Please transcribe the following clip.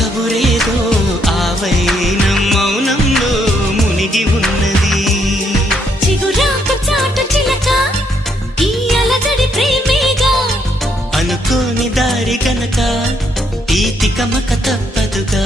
కబురేదో ఆవైన మౌనంలో మునిగి ఉన్నది. చిగురాకు చాటు చిలక ఈ అలజడి ప్రేమేగా, అనుకోని దారి గనక ఈ తికమక తప్పదుగా.